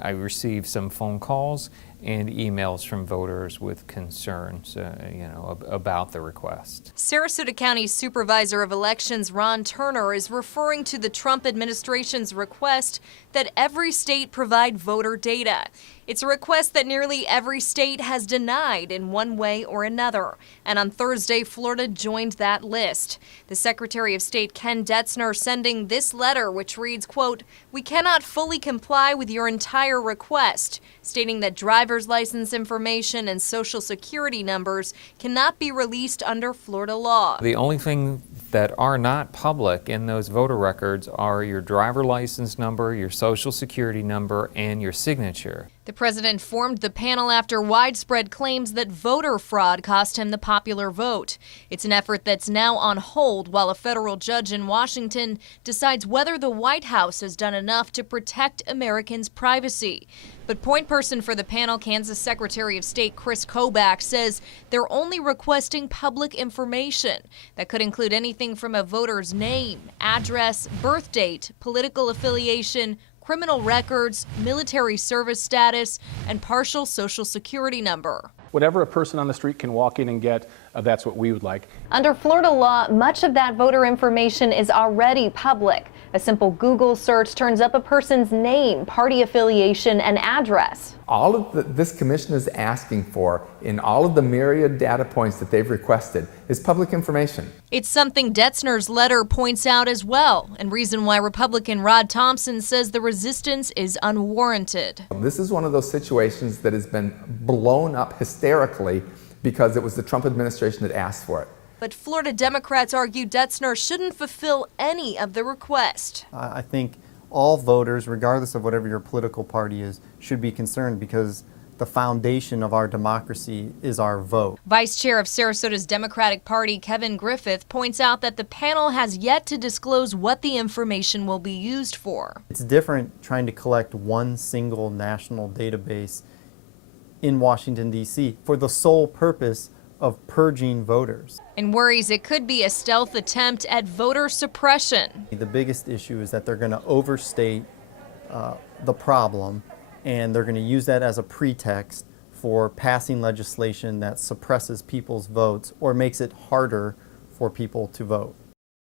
I received some phone calls and emails from voters with concerns, about the request. Sarasota County Supervisor of Elections Ron Turner is referring to the Trump administration's request that every state provide voter data. It's a request that nearly every state has denied in one way or another. And on Thursday, Florida joined that list. The Secretary of State Ken Detzner sending this letter, which reads, quote, "We cannot fully comply with your entire request," stating that driver's license information and social security numbers cannot be released under Florida law. The only thing that are not public in those voter records are your driver license number, your social security number, and your signature. The president formed the panel after widespread claims that voter fraud cost him the popular vote. It's an effort that's now on hold while a federal judge in Washington decides whether the White House has done enough to protect Americans' privacy. But point person for the panel, Kansas Secretary of State Chris Kobach, says they're only requesting public information. That could include anything from a voter's name, address, birth date, political affiliation, criminal records, military service status, and partial social security number. Whatever a person on the street can walk in and get, that's what we would like. Under Florida law, much of that voter information is already public. A simple Google search turns up a person's name, party affiliation, and address. All of this commission is asking for in all of the myriad data points that they've requested is public information. It's something Detzner's letter points out as well, and reason why Republican Rod Thompson says the resistance is unwarranted. This is one of those situations that has been blown up hysterically because it was the Trump administration that asked for it. But Florida Democrats argue Detzner shouldn't fulfill any of the request. I think all voters, regardless of whatever your political party is, should be concerned because the foundation of our democracy is our vote. Vice Chair of Sarasota's Democratic Party, Kevin Griffith, points out that the panel has yet to disclose what the information will be used for. It's different trying to collect one single national database in Washington, D.C. for the sole purpose of purging voters. And worries it could be a stealth attempt at voter suppression. The biggest issue is that they're going to overstate the problem, and they're going to use that as a pretext for passing legislation that suppresses people's votes or makes it harder for people to vote.